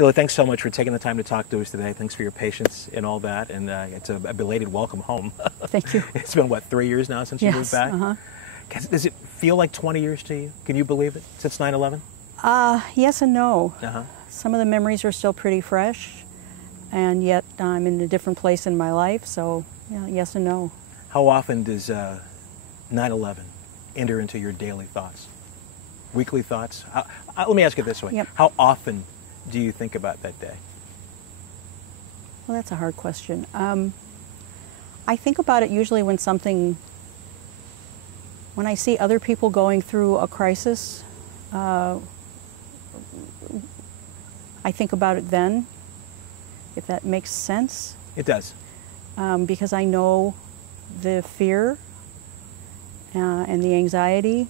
Sheilah, thanks so much for taking the time to talk to us today. Thanks for your patience and all that. And it's a belated welcome home. Thank you. It's been, what, 3 years now since you moved back? Does it feel like 20 years to you? Can you believe it? Since 9/11? Yes and no. Some of the memories are still pretty fresh, and yet I'm in a different place in my life, so yeah, yes and no. How often does 9/11 enter into your daily thoughts? Weekly thoughts? Let me ask it this way. Yep. How often do you think about that day? Well, that's a hard question. I think about it usually when I see other people going through a crisis. I think about it then, if that makes sense. It does. Because I know the fear and the anxiety.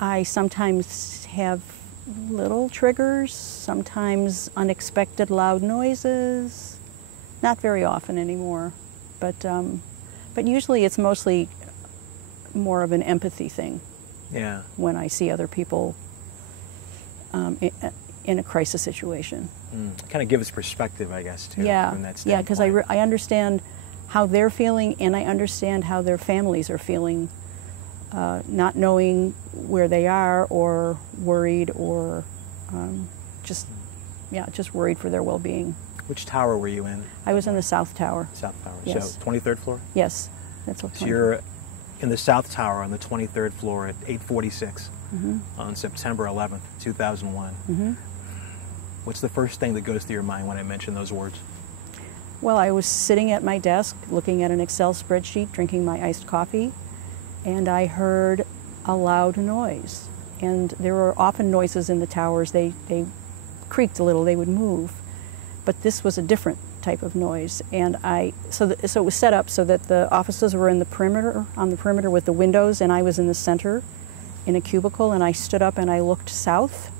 I sometimes have little triggers, sometimes unexpected loud noises. Not very often anymore, but usually it's mostly more of an empathy thing. Yeah. When I see other people in a crisis situation. Kind of give us perspective, I guess, too. Yeah, from that yeah, because I understand how they're feeling, and I understand how their families are feeling, not knowing where they are, or worried, or just worried for their well-being. Which tower were you in? I was in the South Tower. South Tower. Yes. So 23rd floor? Yes, that's what. So you're in the South Tower on the 23rd floor at 8:46 on September 11th, 2001. What's the first thing that goes through your mind when I mention those words? Well, I was sitting at my desk looking at an Excel spreadsheet, drinking my iced coffee, and I heard a loud noise. And there were often noises in the towers. They creaked a little, they would move. But this was a different type of noise. And so it was set up so that the offices were in the perimeter, on the perimeter with the windows, and I was in the center in a cubicle, and I stood up and I looked south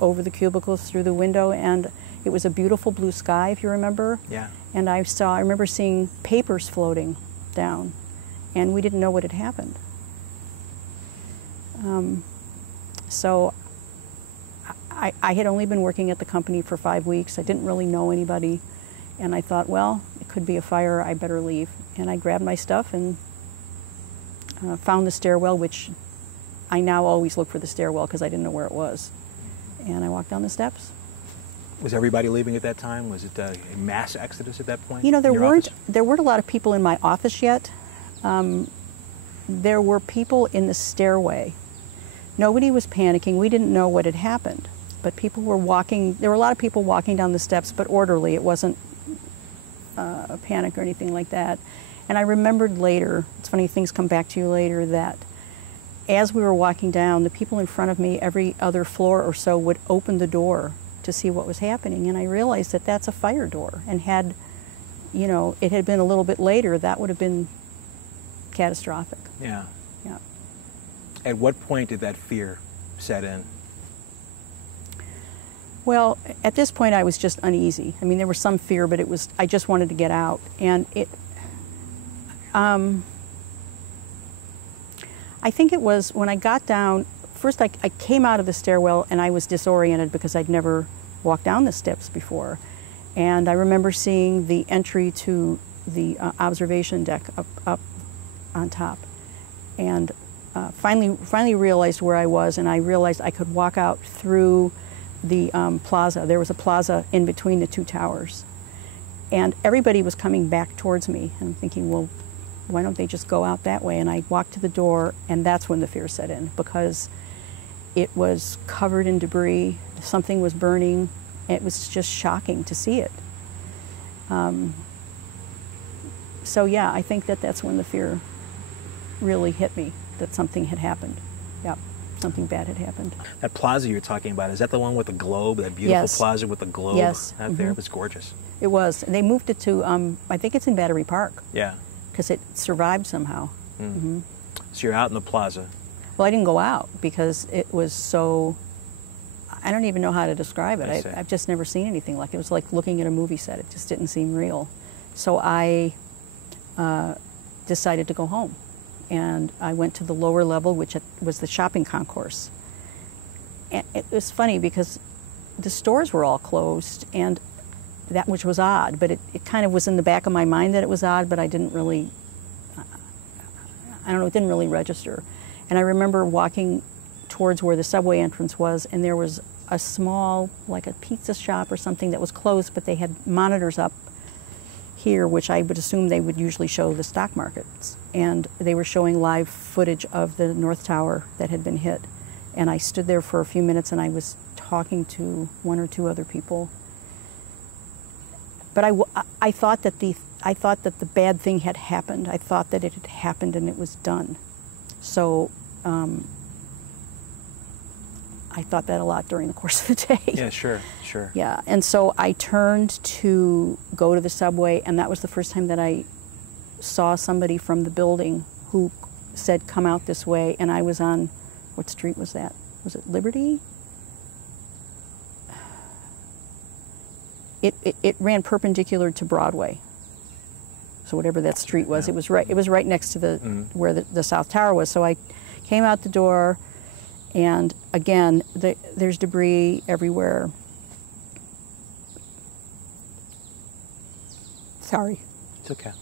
over the cubicles through the window, and it was a beautiful blue sky, if you remember. Yeah. And I remember seeing papers floating down, and we didn't know what had happened. So I had only been working at the company for 5 weeks. I didn't really know anybody, and I thought, well, it could be a fire, I better leave. And I grabbed my stuff and found the stairwell, which I now always look for the stairwell because I didn't know where it was. And I walked down the steps. Was everybody leaving at that time? Was it a mass exodus at that point? You know, there weren't a lot of people in my office yet. There were people in the stairway. Nobody was panicking. We didn't know what had happened. But people were walking. There were a lot of people walking down the steps, but orderly. It wasn't a panic or anything like that. And I remembered later, it's funny, things come back to you later, that as we were walking down, the people in front of me, every other floor or so, would open the door to see what was happening. And I realized that that's a fire door. And had, you know, it had been a little bit later, that would have been catastrophic. Yeah. Yeah. At what point did that fear set in? Well, at this point I was just uneasy. I mean, there was some fear, but I just wanted to get out. And I think it was when I got down, first I came out of the stairwell and I was disoriented because I'd never walked down the steps before. And I remember seeing the entry to the observation deck up on top. And finally realized where I was, and I realized I could walk out through the plaza. There was a plaza in between the two towers. And everybody was coming back towards me. And I'm thinking, well, why don't they just go out that way? And I walked to the door, and that's when the fear set in, because it was covered in debris, something was burning. It was just shocking to see it. So yeah, I think that's when the fear really hit me, that something had happened. Yeah, something bad had happened. That plaza you're talking about, is that the one with the globe, that beautiful Yes. plaza with the globe out there? It was gorgeous. It was. And they moved it to, I think it's in Battery Park. Yeah. Because it survived somehow. So you're out in the plaza. Well, I didn't go out because it was so, I don't even know how to describe it. I've just never seen anything like it. It was like looking at a movie set. It just didn't seem real. So I decided to go home. And I went to the lower level, which was the shopping concourse. And it was funny because the stores were all closed, and that, which was odd, but it kind of was in the back of my mind that it was odd, but I didn't really, I don't know, it didn't really register. And I remember walking towards where the subway entrance was, and there was a small, like a pizza shop or something that was closed, but they had monitors up here, which I would assume they would usually show the stock markets. And they were showing live footage of the North Tower that had been hit. And I stood there for a few minutes and I was talking to one or two other people. But I thought that the bad thing had happened. I thought that it had happened and it was done. So I thought that a lot during the course of the day. Yeah, sure, sure. Yeah, and so I turned to go to the subway, and that was the first time that I saw somebody from the building who said, "Come out this way," and I was on, what street was that? Was it Liberty? It ran perpendicular to Broadway. So whatever that street was, yeah. it was right next to the where the South Tower was. So I came out the door, and again, there's debris everywhere. Sorry. It's okay.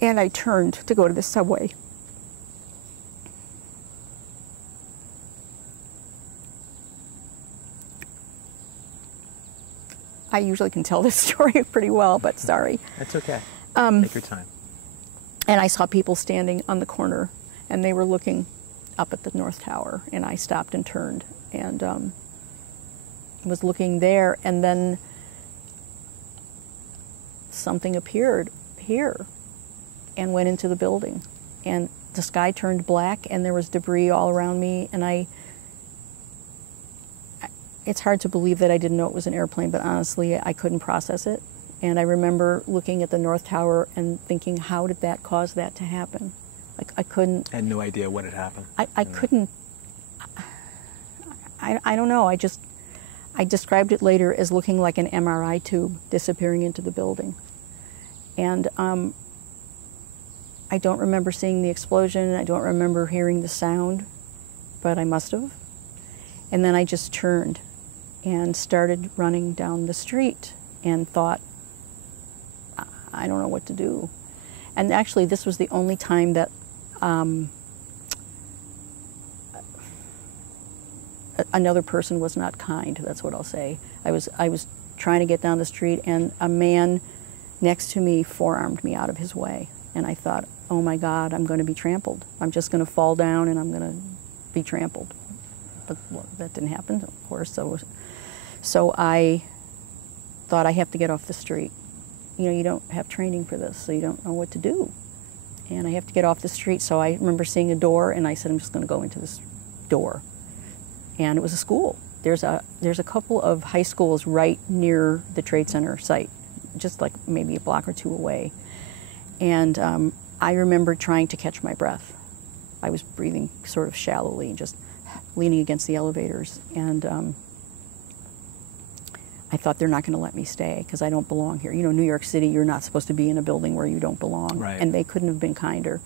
And I turned to go to the subway. I usually can tell this story pretty well, but sorry. That's okay. Take your time. And I saw people standing on the corner, and they were looking up at the North Tower, and I stopped and turned and was looking there, and then something appeared here and went into the building, and the sky turned black, and there was debris all around me, and it's hard to believe that I didn't know it was an airplane, but honestly, I couldn't process it. And I remember looking at the North Tower and thinking, how did that cause that to happen? Like, I couldn't... I had no idea what had happened. I couldn't... I don't know. I described it later as looking like an MRI tube disappearing into the building. And I don't remember seeing the explosion. I don't remember hearing the sound, but I must have. And then I just turned and started running down the street and thought, I don't know what to do. And actually, this was the only time that another person was not kind. That's what I'll say. I was trying to get down the street, and a man next to me forearmed me out of his way. And I thought, oh my God, I'm going to be trampled. I'm just going to fall down and I'm going to be trampled. But well, that didn't happen, of course. So I thought, I have to get off the street. You know, you don't have training for this, so you don't know what to do. And I have to get off the street. So I remember seeing a door, and I said, I'm just going to go into this door. And it was a school. There's a couple of high schools right near the Trade Center site, just like maybe a block or two away. And I remember trying to catch my breath. I was breathing sort of shallowly, just leaning against the elevators, and I thought, they're not going to let me stay because I don't belong here. You know, New York City, you're not supposed to be in a building where you don't belong. Right. And they couldn't have been kinder.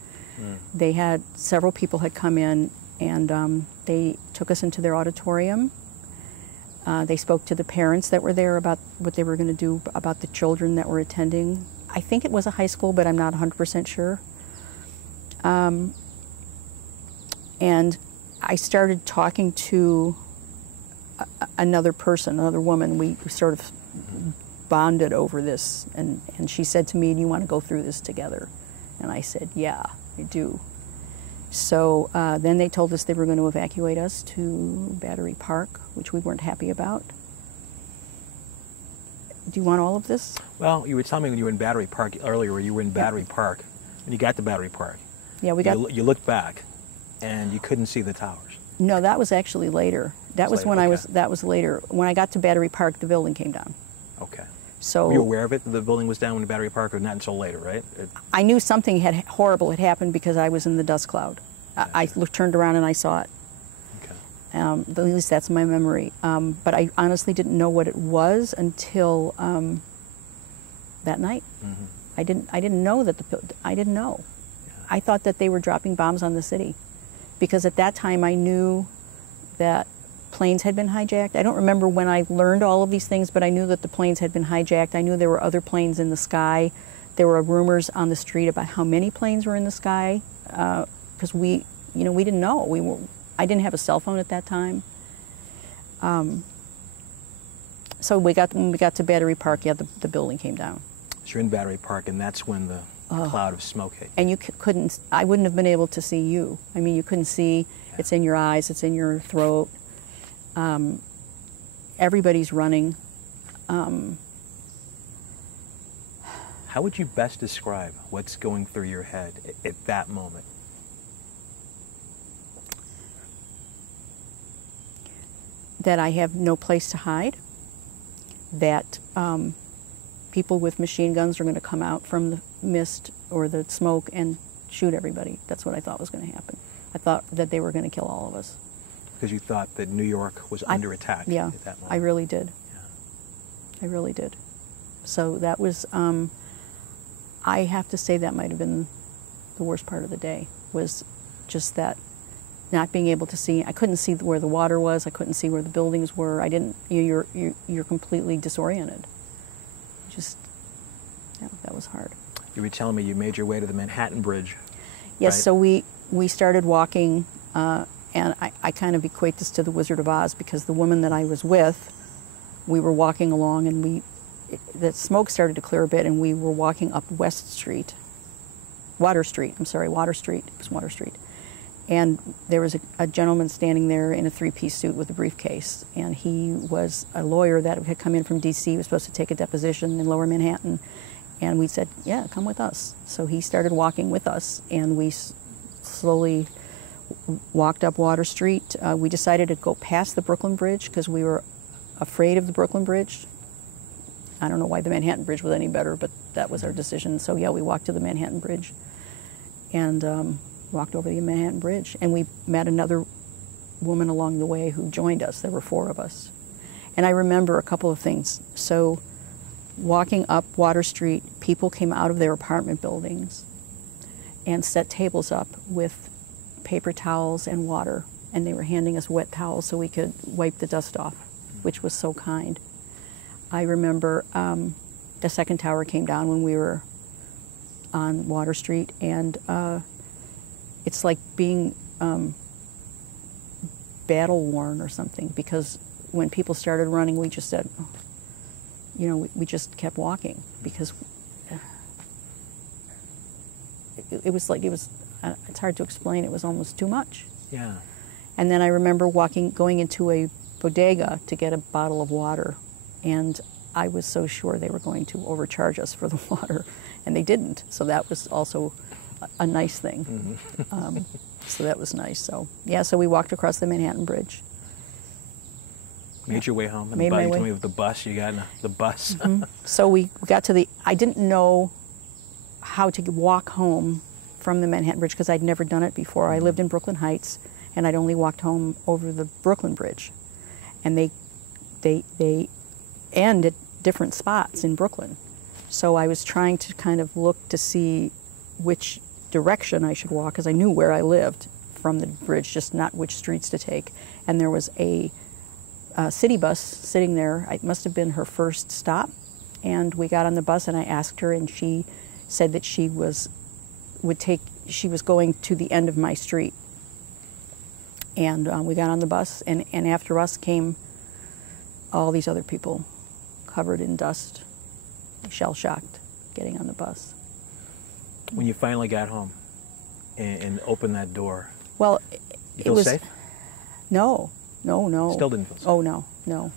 They had, several people had come in, and they took us into their auditorium. They spoke to the parents that were there about what they were going to do about the children that were attending. I think it was a high school, but I'm not 100% sure. And I started talking to another person, another woman. We sort of bonded over this, and she said to me, do you want to go through this together? And I said, yeah, I do. So then they told us they were going to evacuate us to Battery Park, which we weren't happy about. Do you want all of this? Well, you were telling me when you were in Battery Park earlier, you were in Battery Park, when you got to Battery Park. Yeah, we got... You looked back, and you couldn't see the towers. No, that was actually later. That was when that was later. When I got to Battery Park, the building came down. Okay. So were you aware of it, that the building was down when Battery Park, or not until later, right? I knew something horrible had happened because I was in the dust cloud. Gotcha. I turned around and I saw it. Okay. At least that's my memory. But I honestly didn't know what it was until that night. Mm-hmm. I didn't know that I didn't know. I thought that they were dropping bombs on the city, because at that time I knew that planes had been hijacked. I don't remember when I learned all of these things, but I knew that the planes had been hijacked. I knew there were other planes in the sky. There were rumors on the street about how many planes were in the sky, because we didn't know. I didn't have a cell phone at that time. So when we got to Battery Park, yeah, the building came down. So you're in Battery Park, and that's when the cloud of smoke hit. And you couldn't, I wouldn't have been able to see you. I mean, you couldn't see, it's in your eyes, it's in your throat. Everybody's running. How would you best describe what's going through your head at that moment? That I have no place to hide, that people with machine guns are going to come out from the mist or the smoke and shoot everybody. That's what I thought was going to happen. I thought that they were going to kill all of us. Because you thought that New York was under attack at that moment. I really did. Yeah. I really did. So that was, I have to say that might have been the worst part of the day, was just that not being able to see. I couldn't see where the water was. I couldn't see where the buildings were. I didn't. You're completely disoriented. Just, yeah, that was hard. You were telling me you made your way to the Manhattan Bridge. Yes. Right? So we started walking, and I kind of equate this to the Wizard of Oz, because the woman that I was with, we were walking along, and the smoke started to clear a bit, and we were walking up Water Street. It was Water Street. And there was a gentleman standing there in a three-piece suit with a briefcase, and he was a lawyer that had come in from D.C. He was supposed to take a deposition in Lower Manhattan, and we said, yeah, come with us. So he started walking with us, and we slowly walked up Water Street. We decided to go past the Brooklyn Bridge because we were afraid of the Brooklyn Bridge. I don't know why the Manhattan Bridge was any better, but that was our decision. So yeah, we walked to the Manhattan Bridge, and walked over the Manhattan Bridge, and we met another woman along the way who joined us. There were 4 of us. And I remember a couple of things. So walking up Water Street, people came out of their apartment buildings and set tables up with paper towels and water, and they were handing us wet towels so we could wipe the dust off, which was so kind. I remember the second tower came down when we were on Water Street, and it's like being battle worn or something, because when people started running, we just said, we just kept walking, because it was it's hard to explain, it was almost too much. Yeah. And then I remember going into a bodega to get a bottle of water, and I was so sure they were going to overcharge us for the water, and they didn't, so that was also a nice thing. Mm-hmm. So that was nice. So yeah, so we walked across the Manhattan Bridge. Made your way home. Made my way. You told me with the bus. You got in the bus. Mm-hmm. So we got to I didn't know how to walk home from the Manhattan Bridge because I'd never done it before. Mm-hmm. I lived in Brooklyn Heights, and I'd only walked home over the Brooklyn Bridge, and they end at different spots in Brooklyn. So I was trying to kind of look to see which direction I should walk, because I knew where I lived from the bridge, just not which streets to take. And there was a city bus sitting there. It must have been her first stop. And we got on the bus, and I asked her, and she said that she was going to the end of my street. And we got on the bus, and after us came all these other people covered in dust, shell-shocked, getting on the bus. When you finally got home and opened that door, well, you feel safe? No. Still didn't feel safe? Oh, no.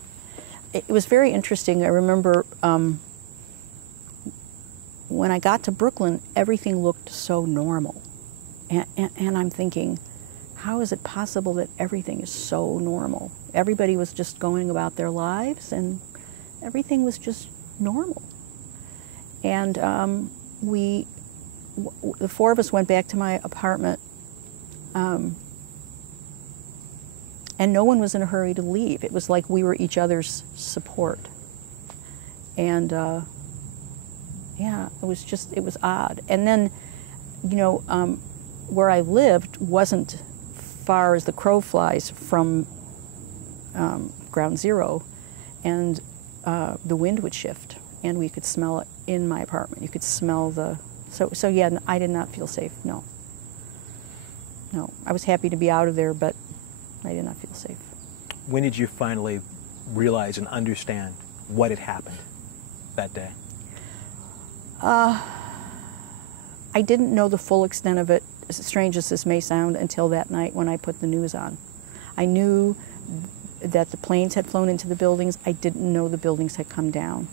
It was very interesting. I remember when I got to Brooklyn, everything looked so normal. And I'm thinking, how is it possible that everything is so normal? Everybody was just going about their lives, and everything was just normal. And the 4 of us went back to my apartment, and no one was in a hurry to leave. It was like we were each other's support. And yeah, it was odd. And then you know, where I lived wasn't far as the crow flies from ground zero, and the wind would shift, and we could smell it in my apartment. You could smell the, so yeah, I did not feel safe, no. No, I was happy to be out of there, but I did not feel safe. When did you finally realize and understand what had happened that day? I didn't know the full extent of it, as strange as this may sound, until that night when I put the news on. I knew that the planes had flown into the buildings. I didn't know the buildings had come down.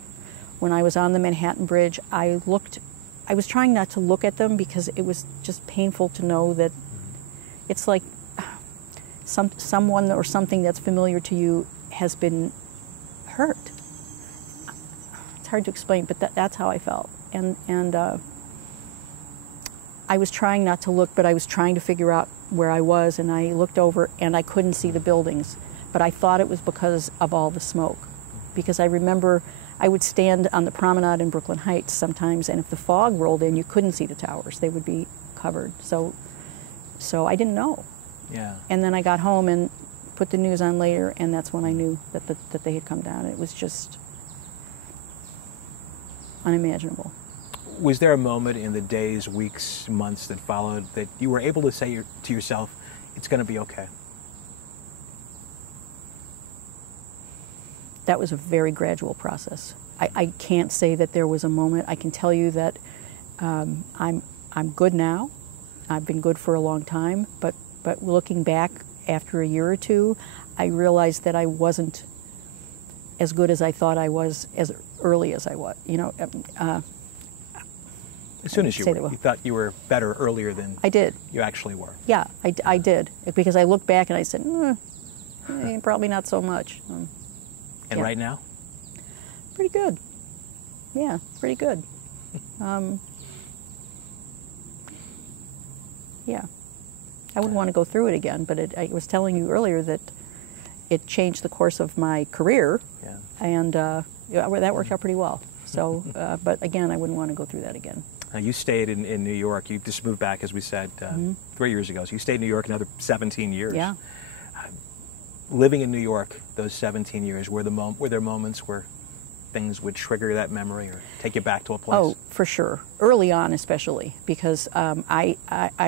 When I was on the Manhattan Bridge, I was trying not to look at them because it was just painful to know that it's like someone or something that's familiar to you has been hurt. It's hard to explain, but that's how I felt. And I was trying not to look, but I was trying to figure out where I was, and I looked over and I couldn't see the buildings. But I thought it was because of all the smoke. Because I remember I would stand on the promenade in Brooklyn Heights sometimes, and if the fog rolled in, you couldn't see the towers. They would be covered. So I didn't know. Yeah. And then I got home and put the news on later, and that's when I knew that they had come down. It was just unimaginable. Was there a moment in the days, weeks, months that followed that you were able to say to yourself, it's going to be okay? That was a very gradual process. I can't say that there was a moment. I can tell you that I'm good now. I've been good for a long time, but looking back after a year or two, I realized that I wasn't as good as I thought I was as early as I was. You know, as soon as you were, you thought you were better earlier than I did. You actually were. Yeah, I did, because I looked back and I said, probably not so much. And yeah. Right now? Pretty good. Yeah, pretty good. Yeah. I wouldn't want to go through it again, but I was telling you earlier that it changed the course of my career, yeah. And that worked out pretty well. So, but again, I wouldn't want to go through that again. You stayed in New York. You just moved back, as we said, 3 years ago. So you stayed in New York another 17 years. Yeah. Living in New York those 17 years, were there moments where things would trigger that memory or take you back to a place? Oh, for sure. Early on, especially, because I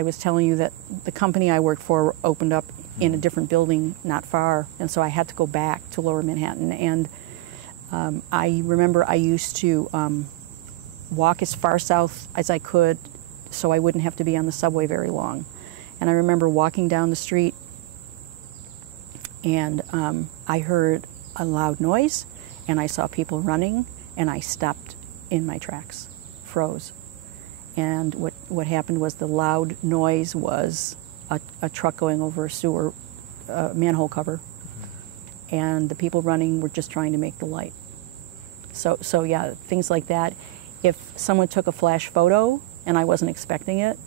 was telling you that the company I worked for opened up in a different building not far, and so I had to go back to Lower Manhattan. And I remember I used to walk as far south as I could so I wouldn't have to be on the subway very long. And I remember walking down the street, and I heard a loud noise, and I saw people running, and I stopped in my tracks, froze. And what happened was the loud noise was a truck going over a sewer manhole cover, and the people running were just trying to make the light. So yeah, things like that. If someone took a flash photo and I wasn't expecting it,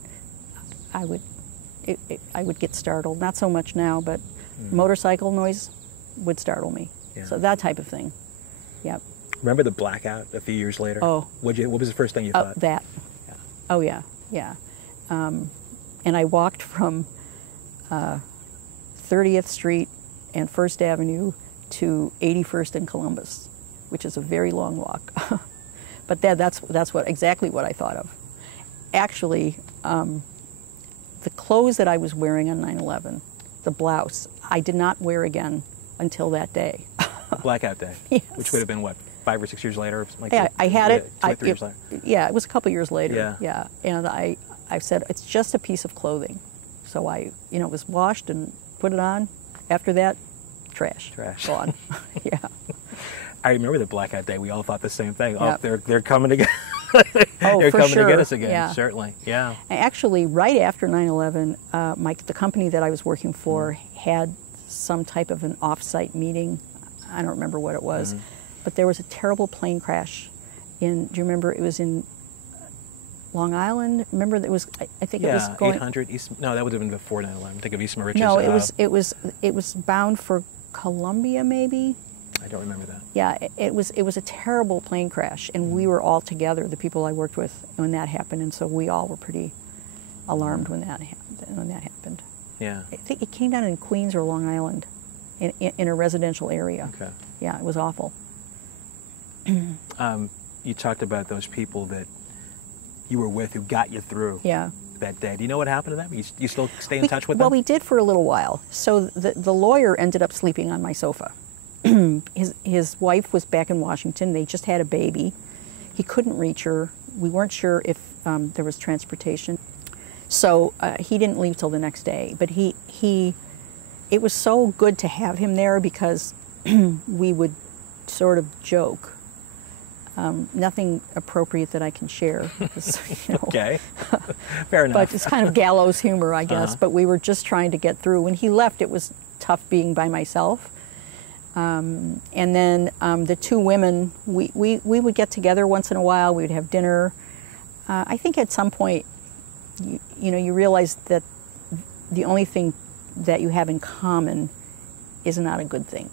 I would get startled. Not so much now, but motorcycle noise would startle me. Yeah. So that type of thing. Yep. Remember the blackout a few years later? Oh. What was the first thing you thought? That. Yeah. Oh, yeah, yeah. And I walked from 30th Street and 1st Avenue to 81st and Columbus, which is a very long walk. But that's exactly what I thought of. Actually, the clothes that I was wearing on 9/11, the blouse, I did not wear again until that day. Blackout day, yes. Which would have been, what, 5 or 6 years later? Yeah, I had it. 2 or 3 years later. Yeah, it was a couple years later. Yeah. And I said, it's just a piece of clothing. So I, it was washed and put it on. After that, trash. Gone. Yeah. I remember the blackout day. We all thought the same thing. Yep. Oh, they're coming to get they're coming sure. to get us again. Yeah. Certainly. Yeah. Actually, right after 9/11, the company that I was working for had some type of an off-site meeting. I don't remember what it was, but there was a terrible plane crash. Do you remember? It was in Long Island. Remember that it was? I think it was going. 800 East. No, that would have been before 9/11. Think of East Mauritius. No, it was bound for Colombia, maybe. I don't remember that. Yeah, it was a terrible plane crash, and we were all together, the people I worked with, when that happened, and so we all were pretty alarmed when that happened. Yeah. I think it came down in Queens or Long Island, in a residential area. Okay. Yeah, it was awful. You talked about those people that you were with who got you through Yeah. that day. Do you know what happened to them? You still stay in touch with them? Well, we did for a little while. So the lawyer ended up sleeping on my sofa. His wife was back in Washington. They just had a baby. He couldn't reach her. We weren't sure if there was transportation. So he didn't leave till the next day. But it was so good to have him there because we would sort of joke. Nothing appropriate that I can share. Because, Okay, fair enough. But it's kind of gallows humor, I guess. But we were just trying to get through. When he left, it was tough being by myself. And then the two women, we would get together once in a while. We would have dinner. I think at some point, you realize that the only thing that you have in common is not a good thing.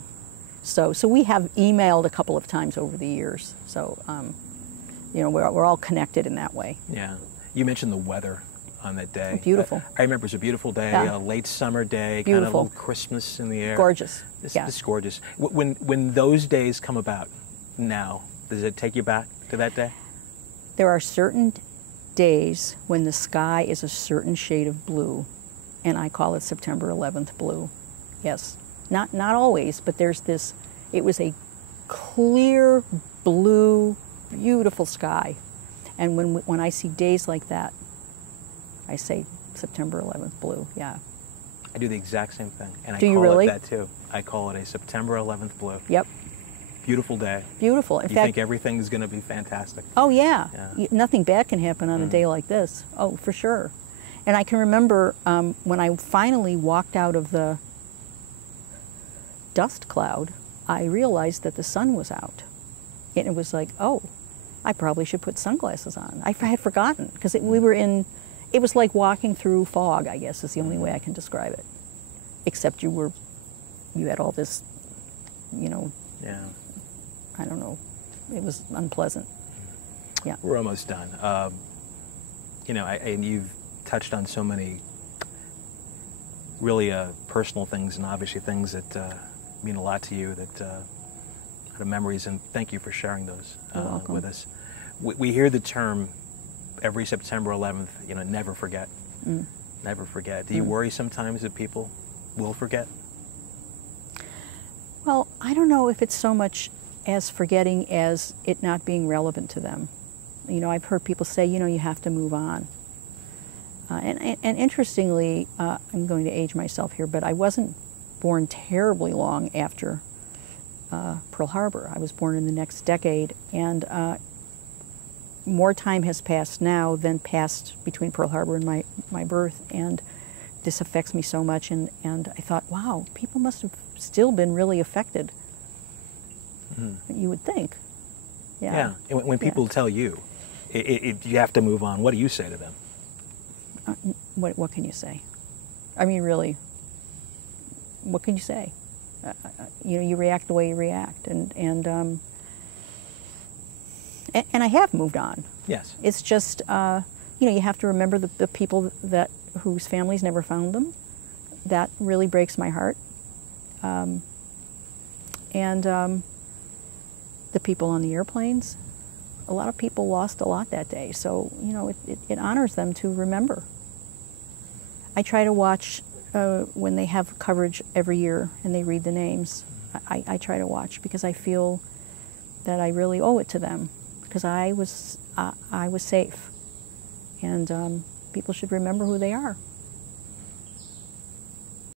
So we have emailed a couple of times over the years. So, we're all connected in that way. Yeah. You mentioned the weather on that day. Beautiful. I remember it was a beautiful day, Yeah. a late summer day, Beautiful. kind of a little Christmas in the air. Gorgeous. Yeah. It's gorgeous. When those days come about now, does it take you back to that day? There are certain days when the sky is a certain shade of blue, and I call it September 11th blue. Yes. Not always, but there's this, it was a clear blue, beautiful sky. And when I see days like that, I say September 11th blue, yeah. I do the exact same thing, and Do I you call really? it that too. I call it a September 11th blue. Yep. Beautiful day. Beautiful. In You fact, think everything's going to be fantastic. oh yeah. Yeah. Nothing bad can happen on a day like this. Oh, for sure. And I can remember when I finally walked out of the dust cloud, I realized that the sun was out. And it was like, oh, I probably should put sunglasses on. I had forgotten because it was like walking through fog, I guess is the only way I can describe it. Except you had all this, Yeah. I don't know, it was unpleasant. Yeah. We're almost done. And you've touched on so many really personal things and obviously things that mean a lot to you, that are memories, and thank you for sharing those with us. We hear the term every September 11th, never forget. Never forget. Do you worry sometimes that people will forget? Well, I don't know if it's so much as forgetting as it not being relevant to them. I've heard people say, you have to move on. And interestingly, I'm going to age myself here, but I wasn't born terribly long after Pearl Harbor. I was born in the next decade, and more time has passed now than passed between Pearl Harbor and my birth, and this affects me so much, and I thought, wow, people must have still been really affected. You would think. Yeah. And when people tell you, you have to move on, what do you say to them? What can you say? I mean, really, what can you say? You react the way you react, and I have moved on. Yes. It's just, you have to remember the people whose families never found them. That really breaks my heart. And the people on the airplanes, a lot of people lost a lot that day. So, it honors them to remember. I try to watch when they have coverage every year and they read the names. I try to watch because I feel that I really owe it to them, because I was safe, and people should remember who they are.